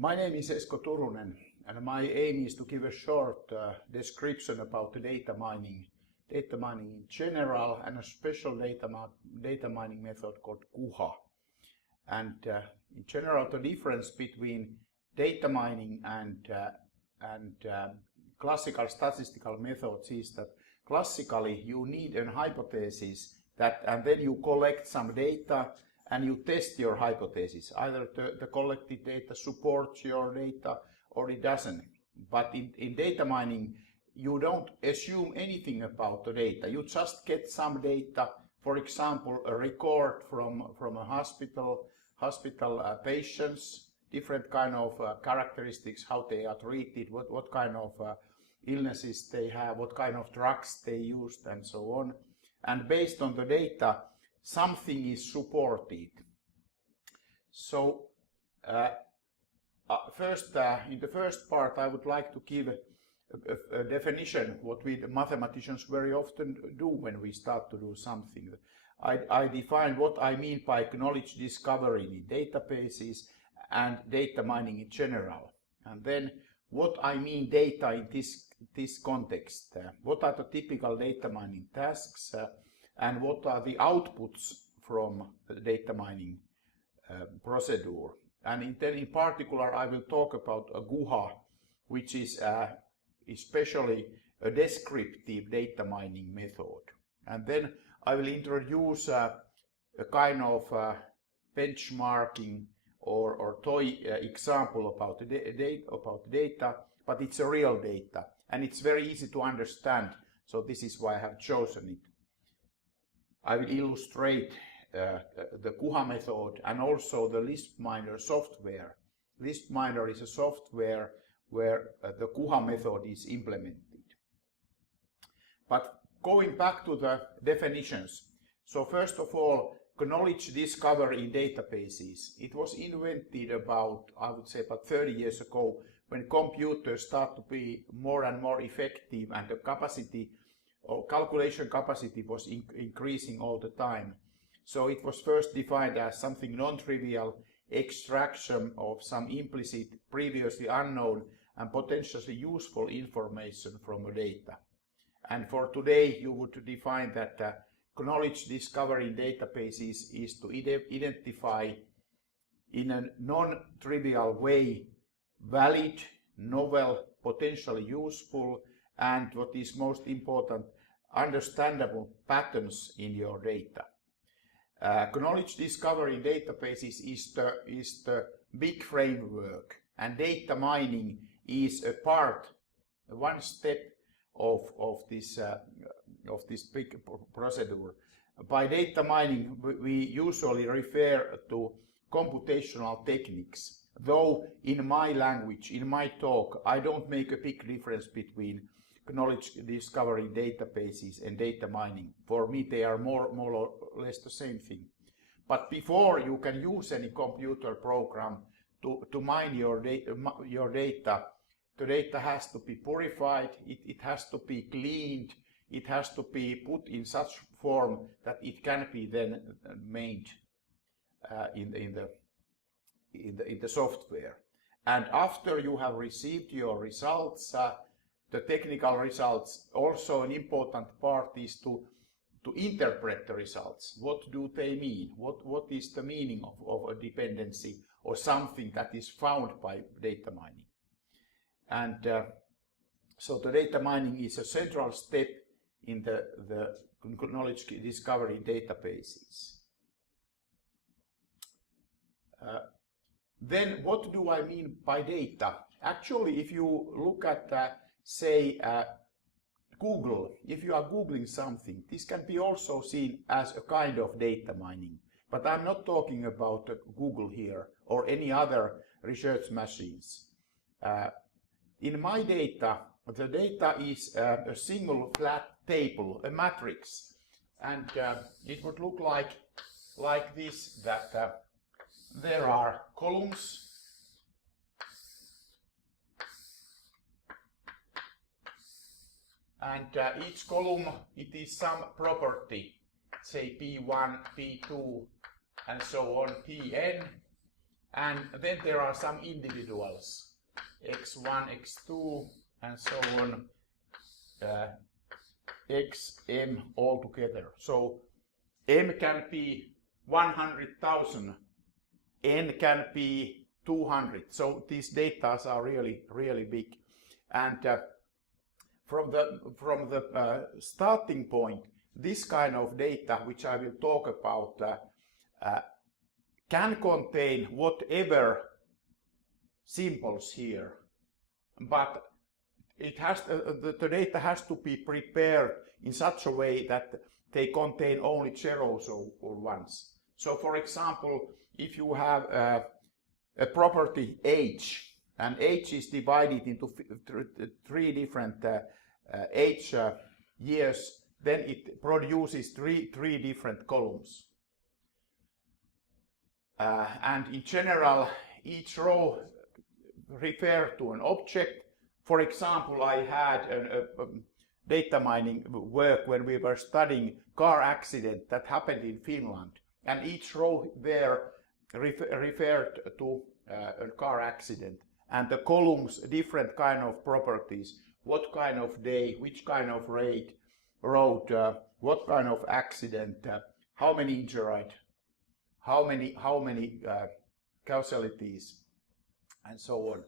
My name is Esko Turunen, and my aim is to give a short description about the data mining in general, and a special data mining method called GUHA. And in general, the difference between data mining and classical statistical methods is that classically you need a hypothesis and then you collect some data and you test your hypothesis. Either the collected data supports your data or it doesn't. But in data mining, you don't assume anything about the data. You just get some data, for example, a record from a hospital patients, different kind of characteristics, how they are treated, what kind of illnesses they have, what kind of drugs they used, and so on. And based on the data, something is supported. So in the first part, I would like to give a definition, what we mathematicians very often do when we start to do something. I define what I mean by knowledge discovery in databases and data mining in general. And then what I mean data in this context. What are the typical data mining tasks and what are the outputs from the data mining procedure. And then in particular I will talk about a GUHA, which is especially a descriptive data mining method. And then I will introduce a kind of benchmarking or toy example about the data, but it's a real data and it's very easy to understand, so this is why I have chosen it. I will illustrate the GUHA method and also the ListMiner software. ListMiner is a software where the GUHA method is implemented. But going back to the definitions. So first of all, knowledge discovery in databases. It was invented about, I would say, about 30 years ago, when computers start to be more and more effective and the capacity or calculation capacity was increasing all the time. So it was first defined as something non-trivial extraction of some implicit, previously unknown and potentially useful information from a data. And for today, you would define that knowledge discovery in databases is to identify in a non-trivial way valid, novel, potentially useful, and what is most important, understandable patterns in your data. Knowledge discovery in databases is the big framework, and data mining is a part, one step of this big procedure. By data mining, we usually refer to computational techniques. Though in my language, in my talk, I don't make a big difference between knowledge discovery databases and data mining. For me, they are more or less the same thing. But before you can use any computer program to mine your data, the data has to be purified, it has to be cleaned, it has to be put in such form that it can be then made in the software. And after you have received your results, the technical results, also an important part is to interpret the results. What do they mean? What is the meaning of a dependency or something that is found by data mining? And so the data mining is a central step in the knowledge discovery databases. Then what do I mean by data? Actually, if you look at say Google, if you are Googling something, this can be also seen as a kind of data mining. But I'm not talking about Google here or any other research machines. In my data, the data is a single flat table, a matrix, and it would look like this, that there are columns, and each column, it is some property, say P1, P2, and so on, Pn, and then there are some individuals, x1, x2, and so on, xm altogether. So m can be 100,000, n can be 200. So these data are really big, and from the starting point, this kind of data, which I will talk about, can contain whatever symbols here, but it has the data has to be prepared in such a way that they contain only zeros or ones. So, for example, if you have a property age, and age is divided into three different age years, then it produces three different columns. And in general, each row refers to an object. For example, I had a data mining work when we were studying car accident that happened in Finland, and each row there referred to a car accident, and the columns different kind of properties, what kind of day, which kind of road, what kind of accident, how many injured, how many casualties, and so on.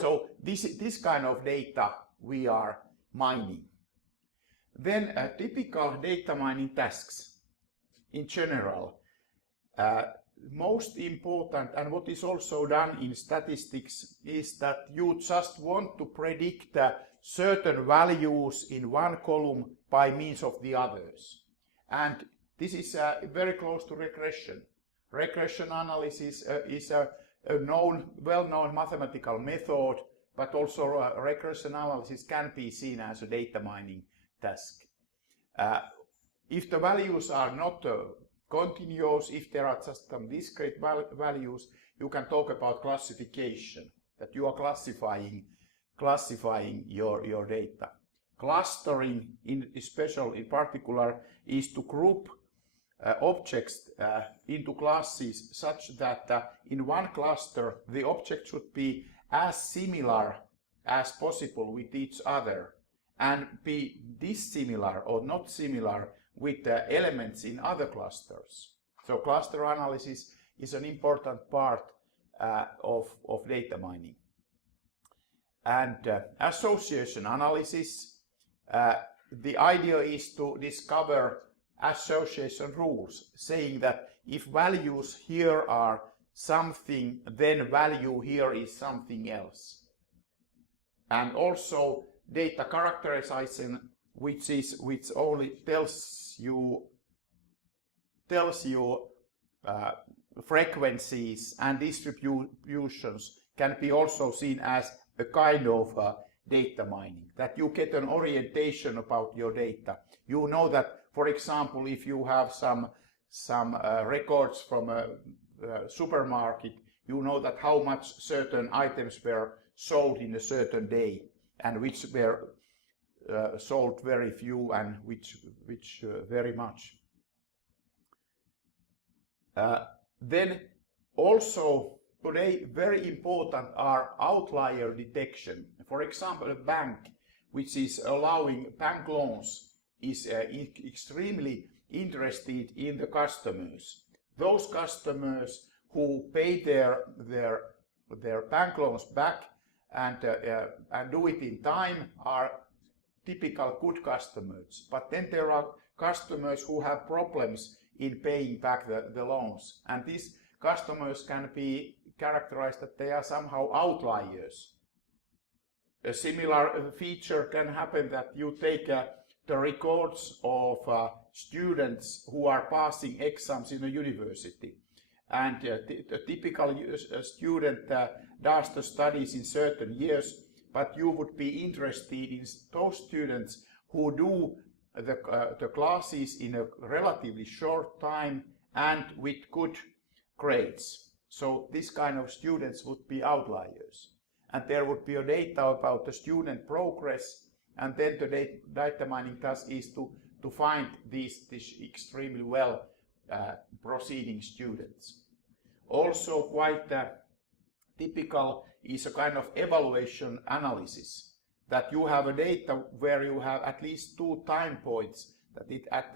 So this kind of data we are mining. Then typical data mining tasks in general. Most important, and what is also done in statistics, is that you just want to predict certain values in one column by means of the others. And this is very close to regression. Regression analysis is a well-known mathematical method, but also regression analysis can be seen as a data mining task. If the values are not continuous, if there are just some discrete values, you can talk about classification, that you are classifying your data. Clustering, in particular, is to group objects into classes such that in one cluster the objects should be as similar as possible with each other and be dissimilar or not similar with the elements in other clusters. So cluster analysis is an important part of data mining. And association analysis, the idea is to discover association rules, saying that if values here are something, then value here is something else. And also data characterization, which only tells you frequencies and distributions, can be also seen as a kind of data mining, that you get an orientation about your data. You know that, for example, if you have some records from a supermarket, you know that how much certain items were sold in a certain day and which were sold very few and which very much. Then also today very important are outlier detection. For example, a bank which is allowing bank loans is extremely interested in the customers. Those customers who pay their bank loans back and do it in time are typical good customers. But then there are customers who have problems in paying back the loans, and these customers can be characterized that they are somehow outliers. A similar feature can happen that you take the records of students who are passing exams in a university, and the typical student does the studies in certain years, but you would be interested in those students who do the classes in a relatively short time and with good grades. So this kind of students would be outliers, and there would be a data about the student progress, and then the data mining task is to find these extremely well proceeding students. Also quite typical is a kind of evaluation analysis, that you have a data where you have at least 2 time points, that at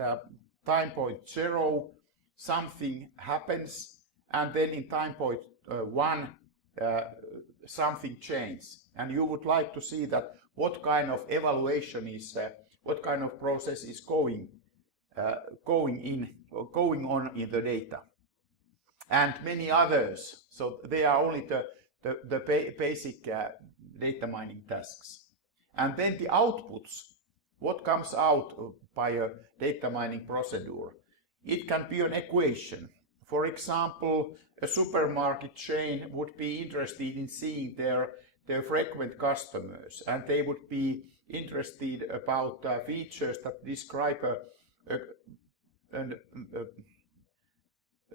time point 0 something happens, and then in time point 1 something changes, and you would like to see that what kind of evaluation is, what kind of process is going on in the data, and many others. So they are only the basic data mining tasks. And then the outputs, what comes out by a data mining procedure. It can be an equation. For example, a supermarket chain would be interested in seeing their frequent customers, and they would be interested about features that describe a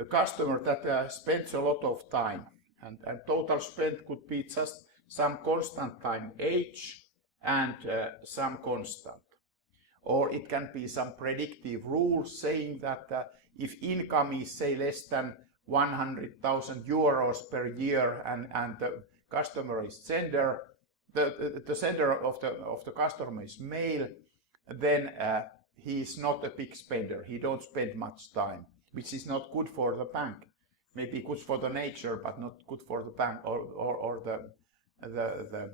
customer that spends a lot of time, and total spend could be just some constant time h and some constant. Or it can be some predictive rules saying that if income is, say, less than 100,000 euros per year, and the customer is sender, the sender of the customer is male, then he is not a big spender. He don't spend much time, which is not good for the bank. Maybe good for the nature, but not good for the bank or the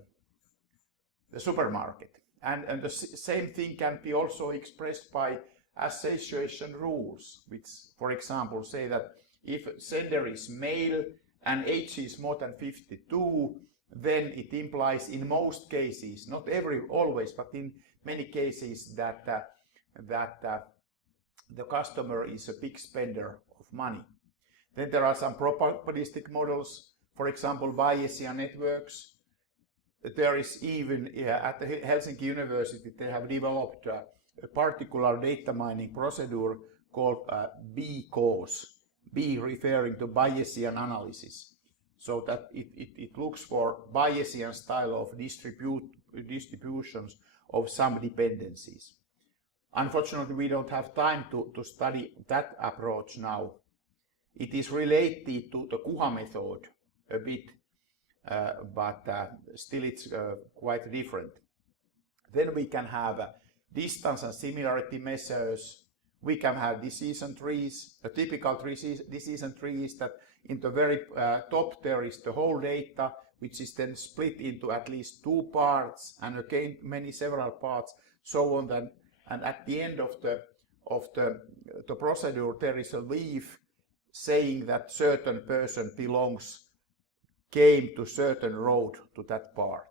supermarket. And the same thing can be also expressed by association rules, which, for example, say that if sender is male and age is more than 52, then it implies in most cases, not always, but in many cases, that the customer is a big spender of money. Then there are some probabilistic models, for example, Bayesian networks. There is even at the Helsinki University, they have developed a particular data mining procedure called B-cause, B referring to Bayesian analysis, so that it looks for Bayesian style of distributions of some dependencies. Unfortunately, we don't have time to study that approach now. It is related to the GUHA method a bit, but still it's quite different. Then we can have distance and similarity measures. We can have decision trees. A typical decision tree is that in the very top there is the whole data, which is then split into at least 2 parts, and again several parts, so on. Then, and at the end of the procedure, there is a leaf saying that certain person came to certain road to that part.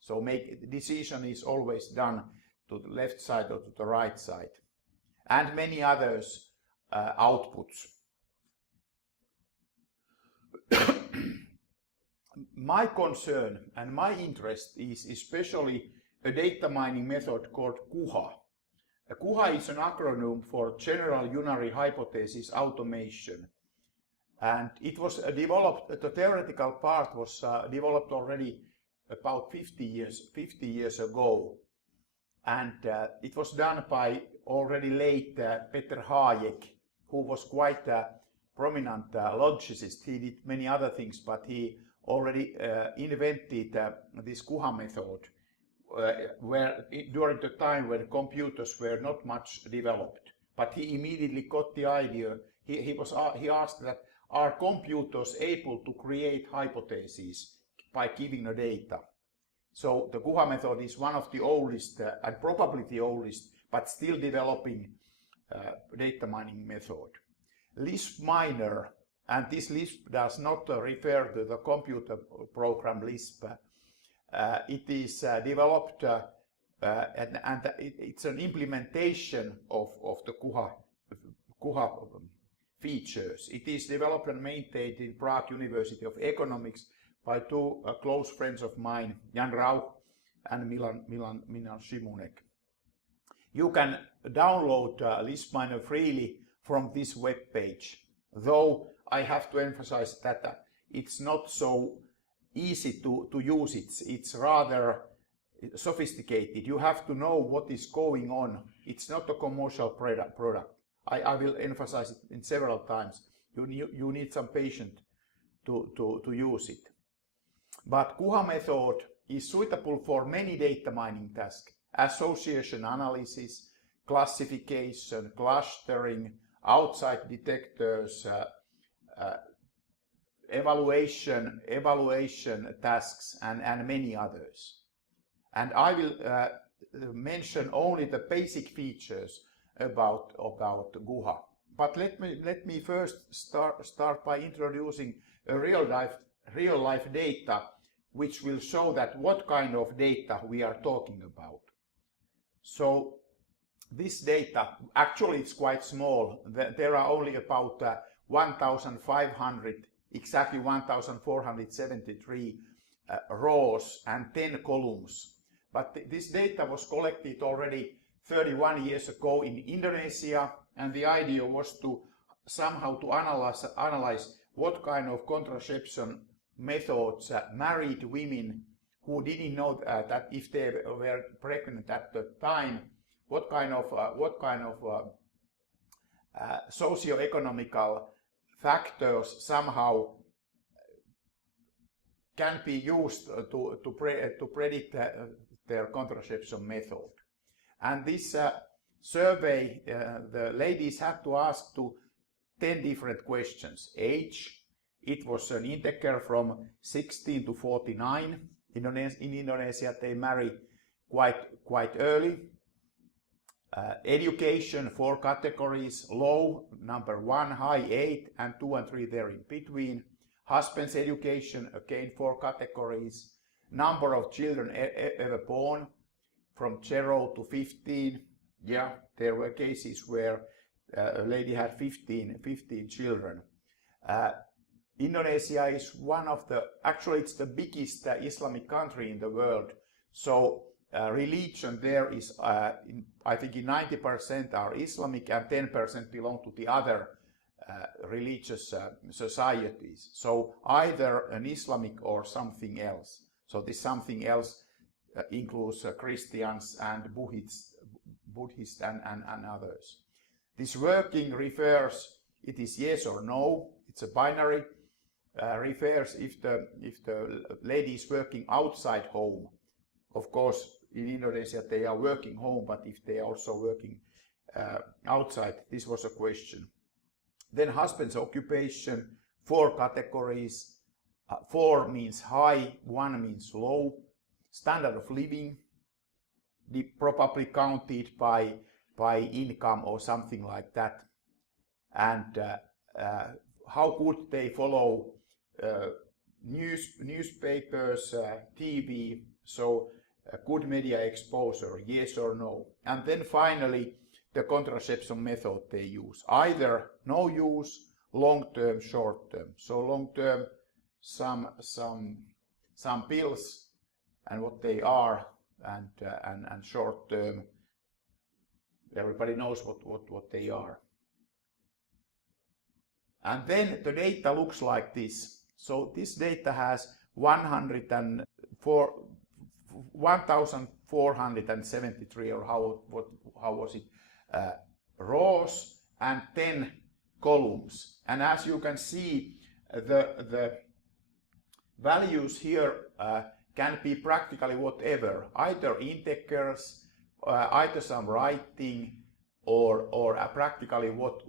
So decision is always done to the left side or to the right side, and many others outputs. My concern and my interest is especially a data mining method called GUHA. GUHA is an acronym for General Unary Hypothesis Automation, and it was developed. The theoretical part was developed already about 50 years ago, and it was done by already late Peter Hayek, who was quite a prominent logicist. He did many other things, but he already invented this GUHA method during the time when computers were not much developed. But he immediately got the idea. He asked that, are computers able to create hypotheses by giving the data? So the GUHA method is one of the oldest, and probably the oldest, but still developing data mining method. Lisp miner, and this Lisp does not refer to the computer program Lisp. It is developed and it's an implementation of the GUHA features. It is developed and maintained in Prague University of Economics by 2 close friends of mine, Jan Rauch and Milan Šimunek. You can download Lisp Miner freely from this web page, though I have to emphasize that it's not so easy to use. It's rather sophisticated. You have to know what is going on. It's not a commercial product. I will emphasize it in several times. You need some patience to use it. But GUHA method is suitable for many data mining tasks: association analysis, classification, clustering, outside detectors, evaluation tasks, and many others. And I will mention only the basic features about GUHA. But let me first start by introducing a real life data, which will show that what kind of data we are talking about. So this data, actually it's quite small. There are only about 1,500, exactly 1,473 rows and 10 columns. But this data was collected already 31 years ago in Indonesia, and the idea was to somehow to analyze what kind of contraception methods married women who didn't know that if they were pregnant at the time, what kind of socio-economical factors somehow can be used to predict their contraception method. And this survey, the ladies had to ask to 10 different questions. Age, it was an integer from 16 to 49. In Indonesia, they marry quite early. Education, 4 categories: low, number 1, high, 8, and 2 and 3 there in between. Husband's education, again 4 categories. Number of children ever born, from 0 to 15. Yeah, there were cases where a lady had 15 children. Indonesia is one of the, actually it's the biggest Islamic country in the world. So religion there is, I think 90% are Islamic and 10% belong to the other religious societies. So either an Islamic or something else. So this something else includes Christians and Buddhists and others. This working refers, it is yes or no, it's a binary, refers if the lady is working outside home. Of course, in Indonesia they are working home, but if they are also working outside, this was a question. Then husband's occupation, 4 categories. 4 means high, 1 means low. Standard of living, probably counted by income or something like that. And how could they follow newspapers, TV, so good media exposure, yes or no. And then finally, the contraception method they use, either no use, long term, short term. So long term, some pills and what they are, and short term, everybody knows what they are. And then the data looks like this. So this data has 1,473, or how was it, rows and 10 columns. And as you can see, the values here can be practically whatever, either integers, either some writing, or practically what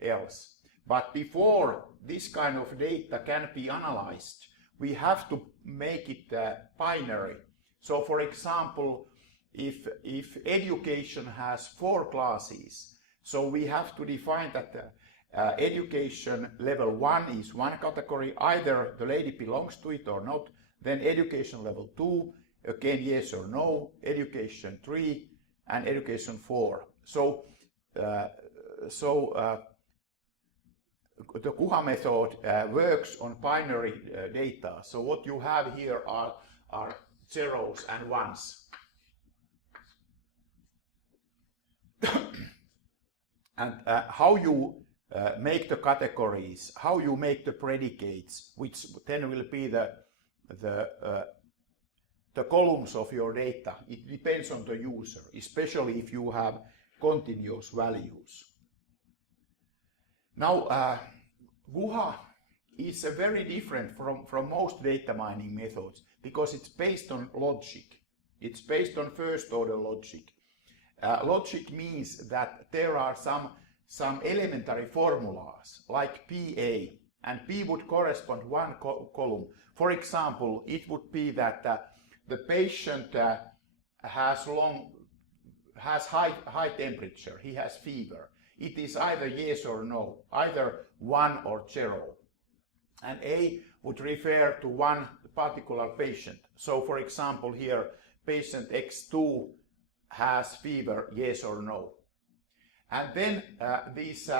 else. But before this kind of data can be analyzed, we have to make it binary. So for example, if education has 4 classes, so we have to define that education level 1 is 1 category, either the lady belongs to it or not. Then education level 2, again yes or no, education 3, and education 4. So the GUHA method works on binary data. So what you have here are zeros and ones. And how you make the categories, how you make the predicates, which then will be the columns of your data. It depends on the user, especially if you have continuous values. Now, GUHA is very different from most data mining methods because it's based on logic. It's based on first order logic. Logic means that there are some elementary formulas like PA, and P would correspond one column. For example, it would be that the patient has high temperature, he has fever. It is either yes or no, either 1 or 0. And A would refer to one particular patient. So for example here, patient X2 has fever, yes or no. And then these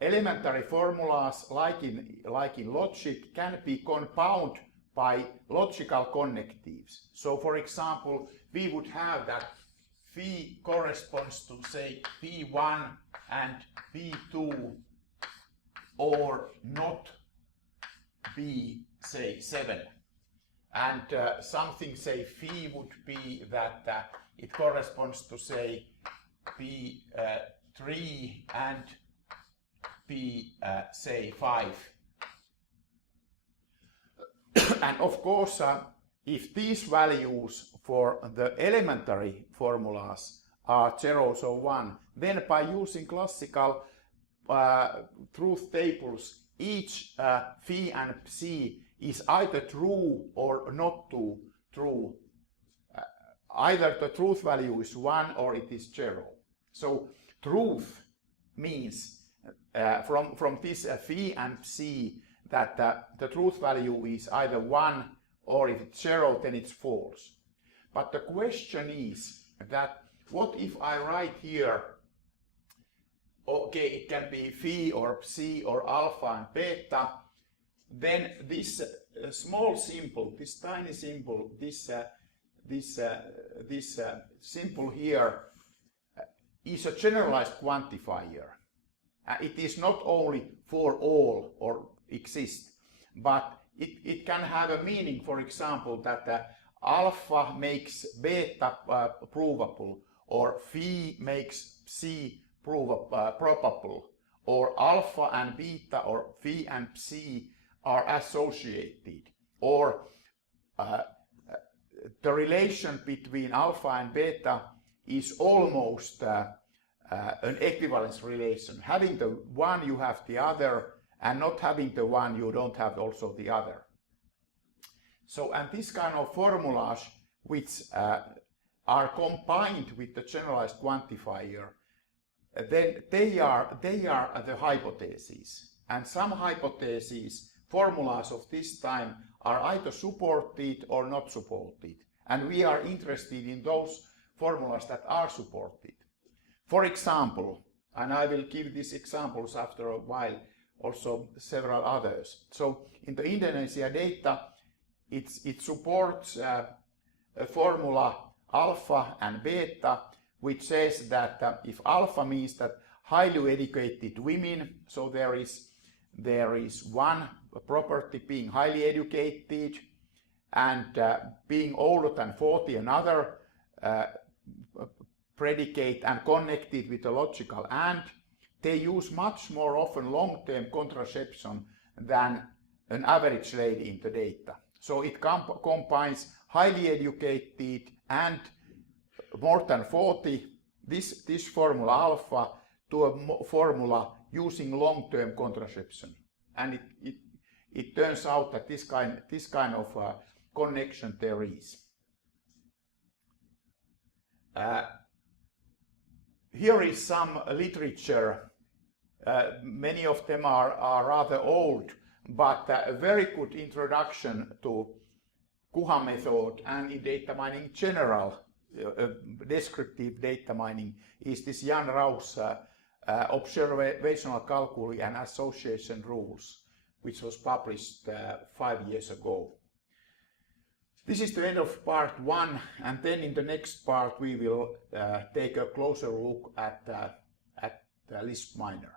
elementary formulas, like in logic, can be compounded by logical connectives. So for example, we would have that phi corresponds to say P1 and P2, or not be say 7. And something say phi would be that it corresponds to say P3 and P say 5. And of course, if these values for the elementary formulas are 0 or 1, then by using classical truth tables, each phi and psi is either true or not true. Either the truth value is 1 or it is 0. So truth means from this phi and psi that the truth value is either 1, or if it's 0 then it's false. But the question is that what if I write here, okay, it can be phi or psi or alpha and beta, then this small symbol, this tiny symbol, this symbol here is a generalized quantifier. It is not only for all or exist, but it can have a meaning, for example, that alpha makes beta provable, or phi makes psi probable, or alpha and beta or phi and psi are associated, or the relation between alpha and beta is almost an equivalence relation. Having the one, you have the other, and not having the one, you don't have also the other. So, and this kind of formulas which are combined with the generalized quantifier, then they are the hypotheses. And some hypotheses, formulas of this time, are either supported or not supported. And we are interested in those formulas that are supported. For example, and I will give these examples after a while, also several others. So in the Indonesia data, it supports a formula alpha and beta, which says that if alpha means that highly educated women, so there is one property being highly educated, and being older than 40 another predicate and connected with a logical and, they use much more often long-term contraception than an average lady in the data. So it combines highly educated and more than 40, this formula alpha, to a formula using long-term contraception. And it turns out that this kind of connection there is. Here is some literature. Many of them are rather old, but a very good introduction to GUHA method and in data mining in general, descriptive data mining, is this Jan Rau's Observational Calculi and Association Rules, which was published 5 years ago. This is the end of part 1, and then in the next part we will take a closer look at Lisp Miner.